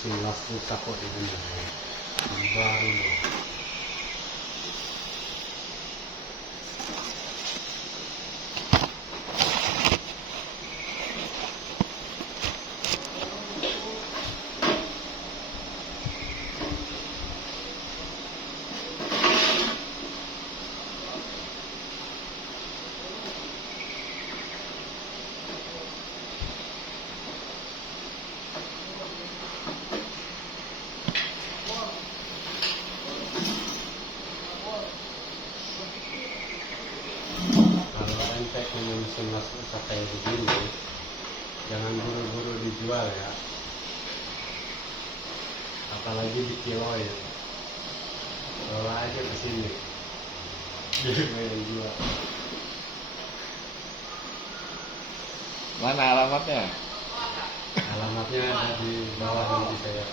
mesin las rusak kok ini baru loh. Punya mesin las rusak kayak begini, jangan buru-buru dijual ya, apalagi di kiloin, bawa aja ke sini biar yang jual. Mana alamatnya? Alamatnya ada di bawah nanti saya.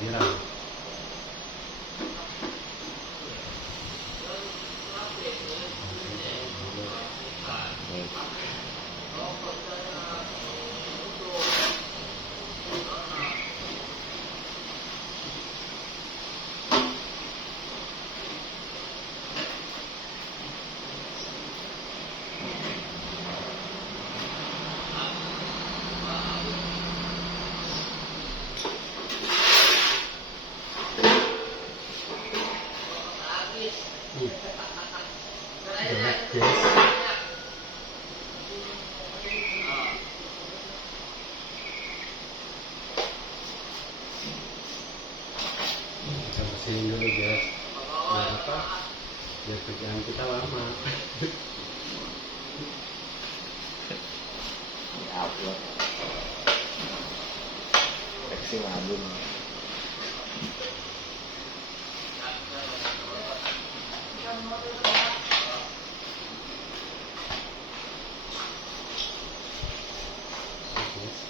Cairan. Kita bersihin dulu guys, biar apa? Biar kerjaan kita lama. Upload koleksi madun.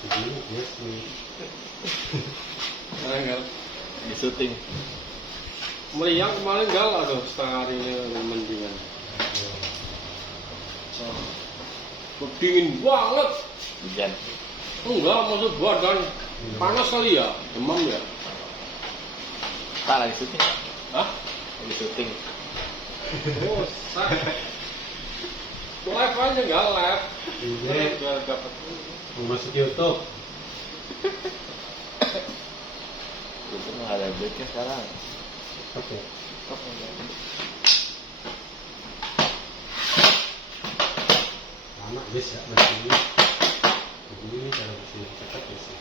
Begini guys nih. Enggak di syuting. Meriang kemarin gal ada setengah hari mendingan. Dingin banget. Hujan. Enggak, maksud badan panas kali ya, demam ya. Tak lagi syuting. Hah? Lagi syuting. Oh, live aja nggak live. Ini Biar dapat. mau masuk YouTube. Itu nggak ada breaknya sekarang. Oke. Lama guys ya bersihnya. Begini cara bersih cepat ya sih.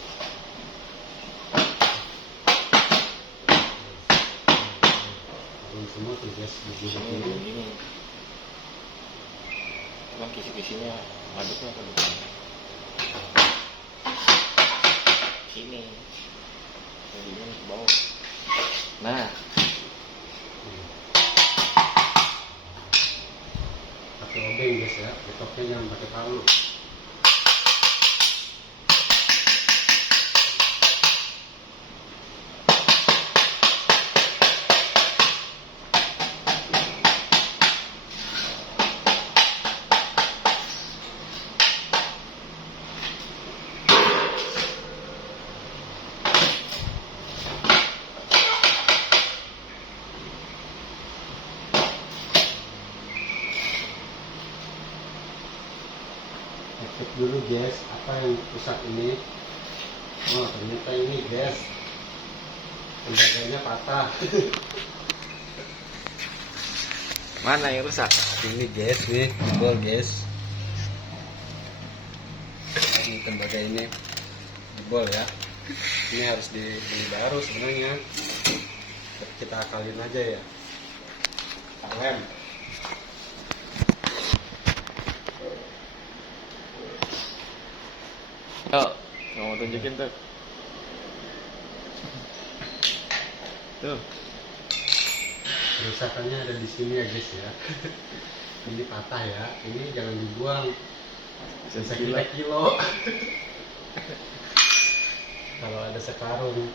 Belum semua tuh guys begini. Ini. Emang kisi-kisinya aduknya apa bukan? Sini. Ini ke bawah. Nah, Pakai obeng guys ya, ketoknya jangan pakai palu. Cek dulu guys, apa yang rusak ini? Oh ternyata ini guys, tembaganya patah. mana yang rusak? Ini guys nih, jebol guys. Ini tembaga ini jebol ya. Ini harus dibeli baru sebenarnya. Kita akalin aja ya. Lem. Yuk, mau tunjukin tuh. Tuh. Kerusakannya ada di sini ya guys ya. Ini patah ya, ini jangan dibuang, bisa kita kilo. Kalau ada sekarung.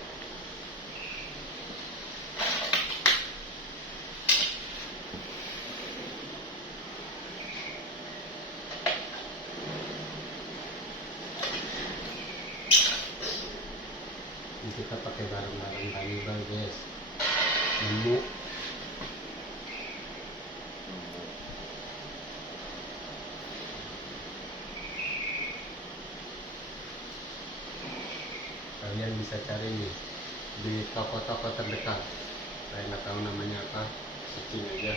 Ini kita pakai barang-barang tangible guys. Nemu. Kalian bisa cari nih di toko-toko terdekat. Saya nggak tahu namanya apa, searching aja.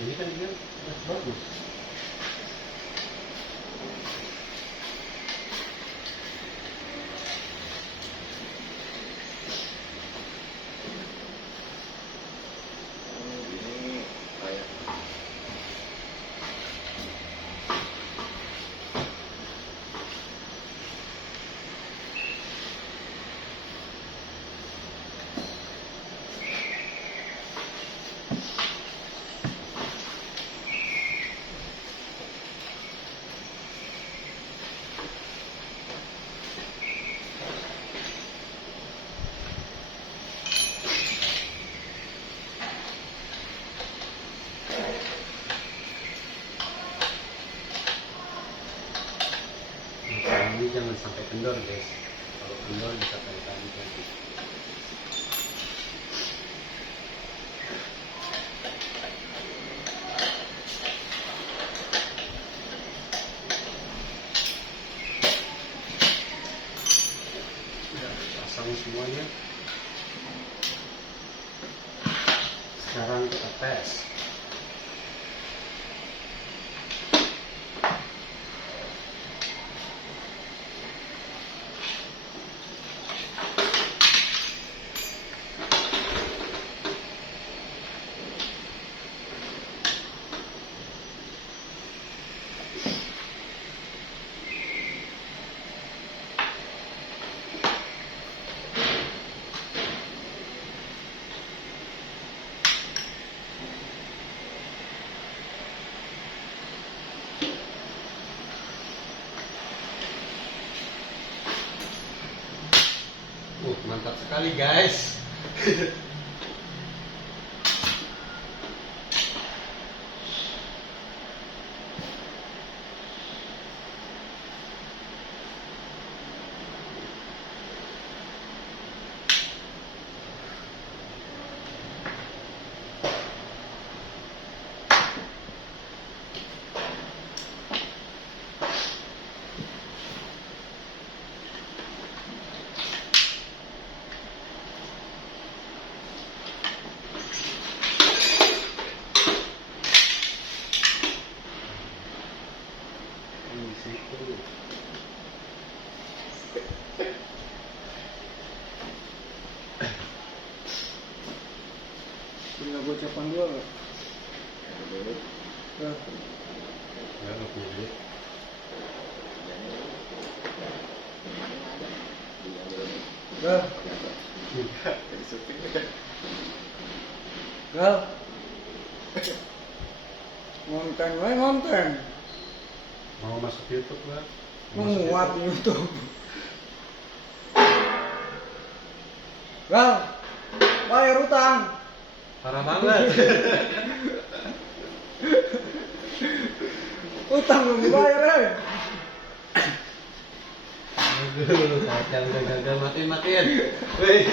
Ini kan dia udah bagus. Ini kayak Nah, ini jangan sampai kendor guys. Kalau kendor bisa tali-tali ganti. Udah pasang semuanya. Sekarang kita tes. Mantap sekali guys. Tinggal gocapan dua nggak? Ya nggak pilih. Gal, Enggak. gal. Ngonten wae ngonten. Mau masuk YouTube lah. Menguat di YouTube. Gal, bayar utang. Parah banget. Utang belum dibayar, Aduh, kacang udah gagal matiin. Wih.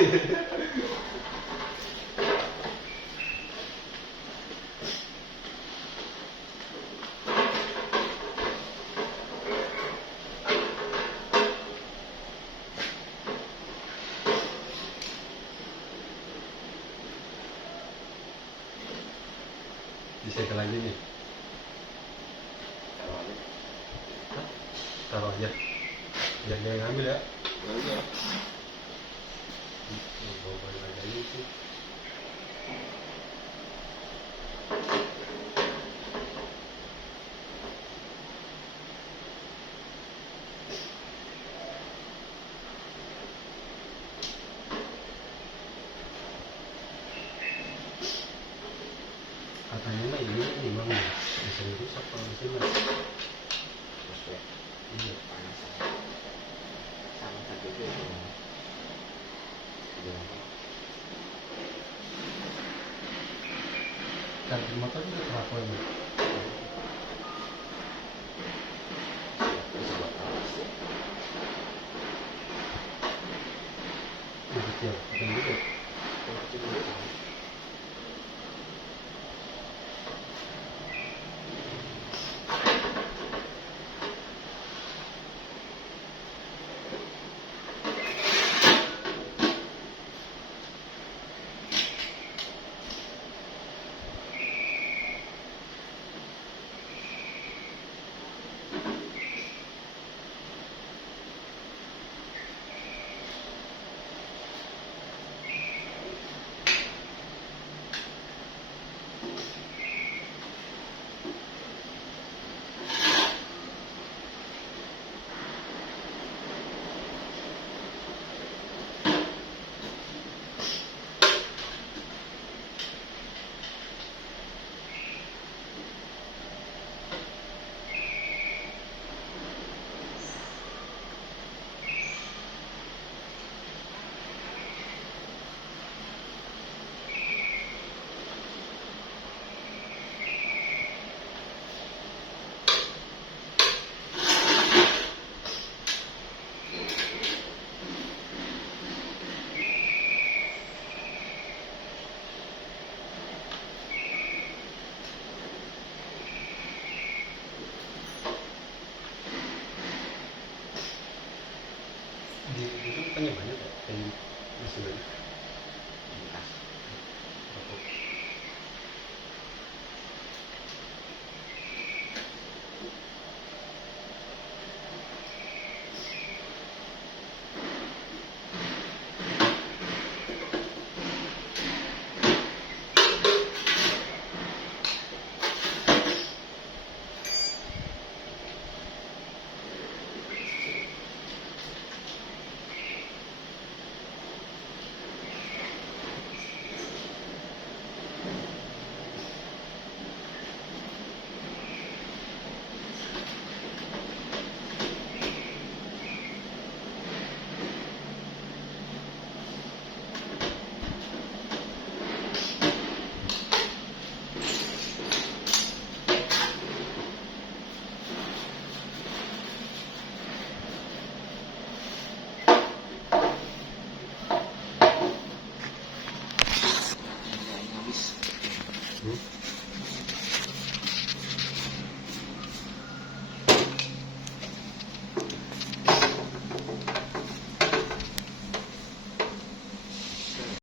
Disegel lagi nih. Hah? Taruh aja. Biar dia yang ngambil ya. Bawa aja ini sih. Katanya mah ini bang, bisa dirusak kalau mesin mas. Iya. Charger motor juga terapa ini. Ini kecil, bukan gitu.